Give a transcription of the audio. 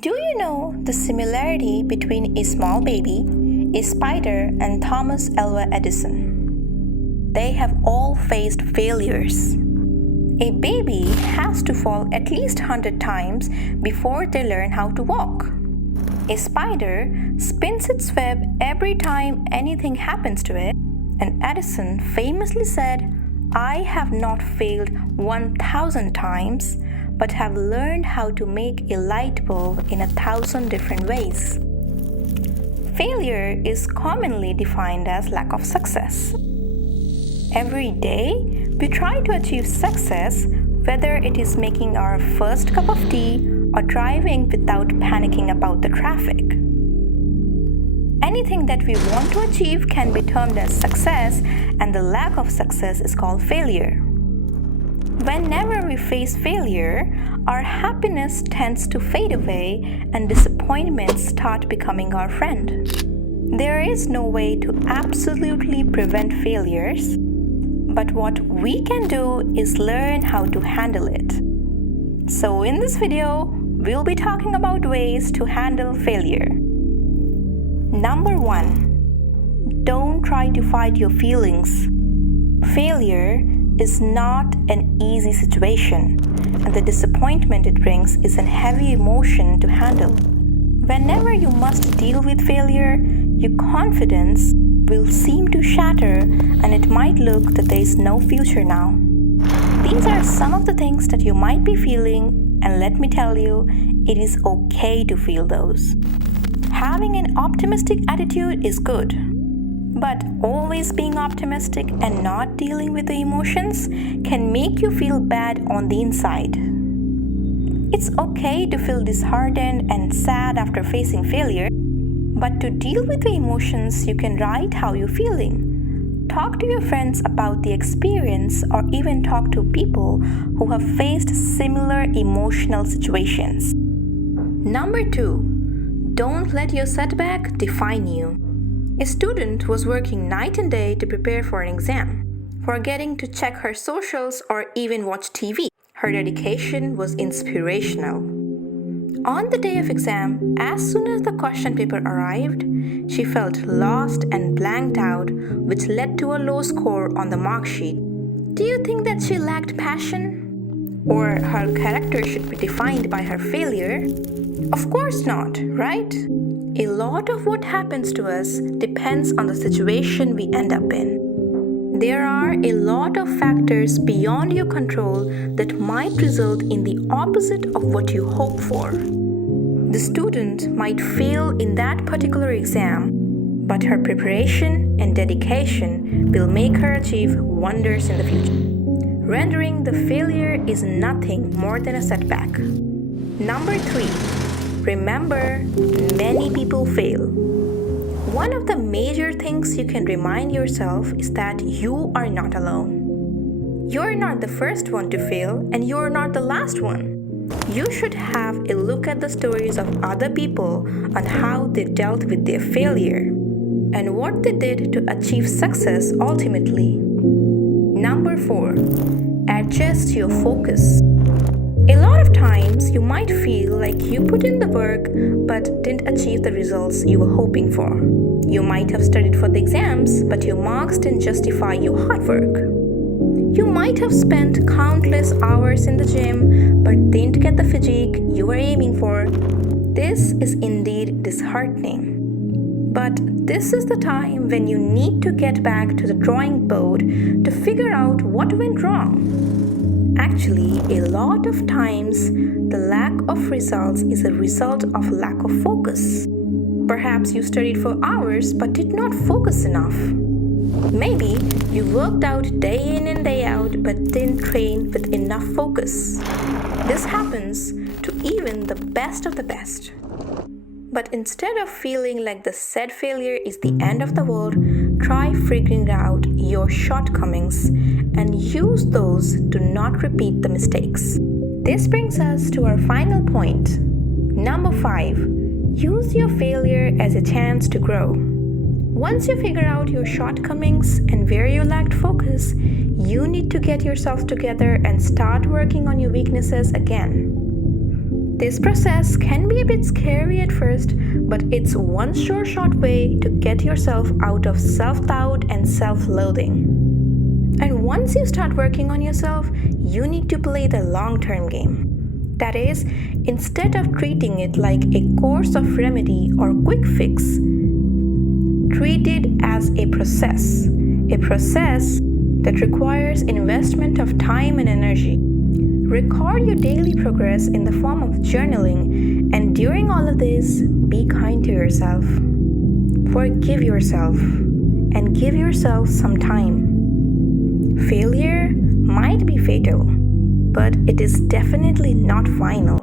Do you know the similarity between a small baby, a spider, and Thomas Alva Edison? They have all faced failures. A baby has to fall at least 100 times before they learn how to walk. A spider spins its web every time anything happens to it, and Edison famously said, "I have not failed 1,000 times, but have learned how to make a light bulb in 1,000 different ways." Failure is commonly defined as lack of success. Every day, we try to achieve success, whether it is making our first cup of tea or driving without panicking about the traffic. Anything that we want to achieve can be termed as success, and the lack of success is called failure. Whenever we face failure, our happiness tends to fade away and disappointments start becoming our friend. There is no way to absolutely prevent failures, but what we can do is learn how to handle it. So in this video, we'll be talking about ways to handle failure. Number 1, don't try to fight your feelings. Failure is not an easy situation, and the disappointment it brings is a heavy emotion to handle. Whenever you must deal with failure, your confidence will seem to shatter, and it might look that there is no future now. These are some of the things that you might be feeling, and let me tell you, it is okay to feel those. Having an optimistic attitude is good, but always being optimistic and not dealing with the emotions can make you feel bad on the inside. It's okay to feel disheartened and sad after facing failure, but to deal with the emotions, you can write how you're feeling. Talk to your friends about the experience, or even talk to people who have faced similar emotional situations. Number 2, don't let your setback define you. A student was working night and day to prepare for an exam, forgetting to check her socials or even watch TV. Her dedication was inspirational. On the day of exam, as soon as the question paper arrived, she felt lost and blanked out, which led to a low score on the mark sheet. Do you think that she lacked passion? Or her character should be defined by her failure? Of course not, right? A lot of what happens to us depends on the situation we end up in. There are a lot of factors beyond your control that might result in the opposite of what you hope for. The student might fail in that particular exam, but her preparation and dedication will make her achieve wonders in the future. Rendering the failure is nothing more than a setback. Number 3, remember, many people fail. One of the major things you can remind yourself is that you are not alone. You're not the first one to fail, and you're not the last one. You should have a look at the stories of other people on how they dealt with their failure and what they did to achieve success ultimately. Number 4, adjust your focus. A lot of times, you might feel like you put in the work but didn't achieve the results you were hoping for. You might have studied for the exams, but your marks didn't justify your hard work. You might have spent countless hours in the gym but didn't get the physique you were aiming for. This is indeed disheartening. But this is the time when you need to get back to the drawing board to figure out what went wrong. Actually, a lot of times, the lack of results is a result of lack of focus. Perhaps you studied for hours but did not focus enough. Maybe you worked out day in and day out but didn't train with enough focus. This happens to even the best of the best. But instead of feeling like the said failure is the end of the world, try figuring out your shortcomings and use those to not repeat the mistakes. This brings us to our final point. Number 5, use your failure as a chance to grow. Once you figure out your shortcomings and where you lacked focus, you need to get yourself together and start working on your weaknesses again. This process can be a bit scary at first, but it's one sure shot way to get yourself out of self-doubt and self-loathing. And once you start working on yourself, you need to play the long-term game. That is, instead of treating it like a course of remedy or quick fix, treat it as a process that requires investment of time and energy. Record your daily progress in the form of journaling, and during all of this, be kind to yourself. Forgive yourself, and give yourself some time. Failure might be fatal, but it is definitely not final.